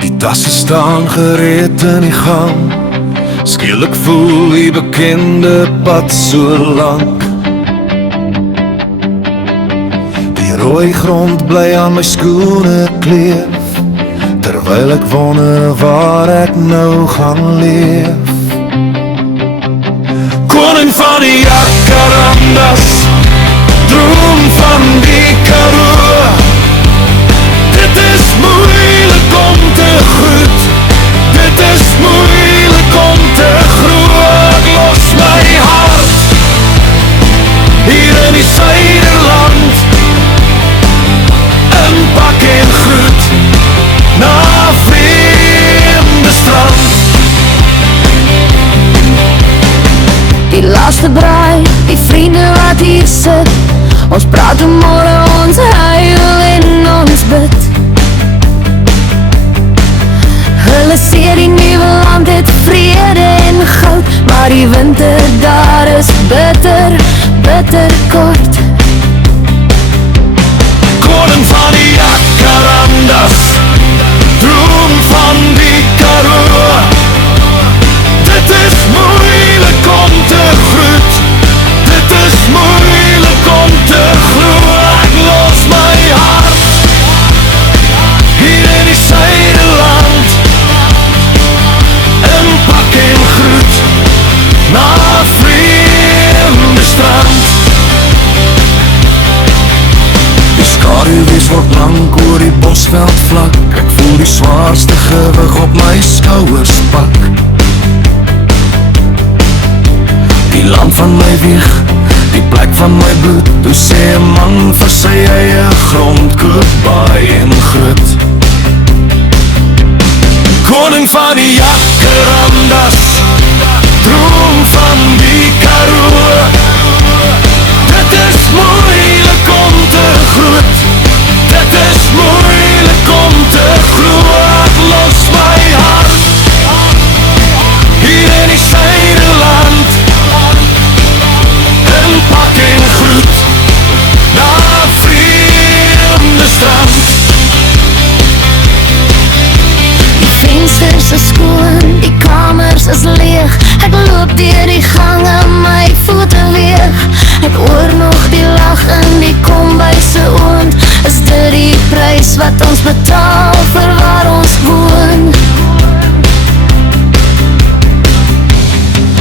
Die tasse staan gereed in die gang. Skielik voel die bekende pad so lank. Die rooi grond bly aan my skoene kleef, terwyl ek wonder waar ek nou gaan leef. Koning van die Jacarandas, droom van die Karoo. Dit is moeilik om te groet, dit is moeilik om te groot. Los my hart hier in die Suiderland, en pak en groet na vreemde strand. Die laaste braai, die vriende wat hier sit, ons praat om môre, ons huil en ons bid. Hulle sê die nuwe land het vrede en goud, maar die winter daar is bitter, bitter kort. Koning van die Jacarandas, droom van die Karoo. Dit is moeilik om te groet, dit is moeilik om te glo. Ek los my hart hier in die Suiderland, en pak en groet na vreemde strand. Die skaduwees word blank oor die bosveld vlak. Ek voel die zwaarste gewig op my skouers pak. Die land van my wieg, die plek van my bloed. Toe sê 'n man vir sy eie grond, goodbye en groet. Koning van die Jacarandas, droom van die Karoo. Dit is moeilik om te groet, dit is moeilik om te glo. Ek los my hart hier in die Suiderland, en pak en groet na vreemde strand. Die vensters is skoon, die kamers is leeg. Ek loop deur die gange, my voete weeg. Ek hoor nog die lag in die kombuis se oond. Is dit die prys wat ons betaal vir waar ons woon?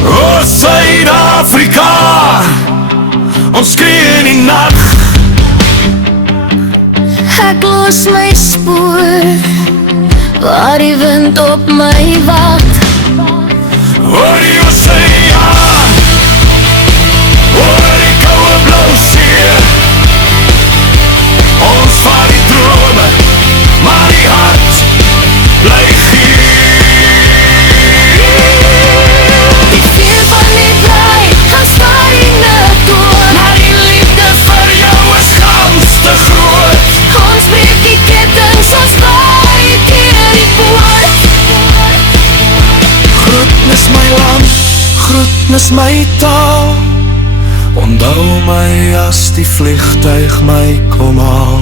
O Suid-Afrika, ons skree in die nag. Ek los my spoor, waar die wind op my wag. Hoor die oseaan, hoor die koue blou see. Ons vaar die drome, maar die hart bly hier. Die vuur van die braai gaan stadig door, Maar die liefde vir jou is gans te groot. ons breek die kettings, ons baai deur die poort. Groet is my land, groet is my taal. Onthou my as die vliegtuig my kom haal.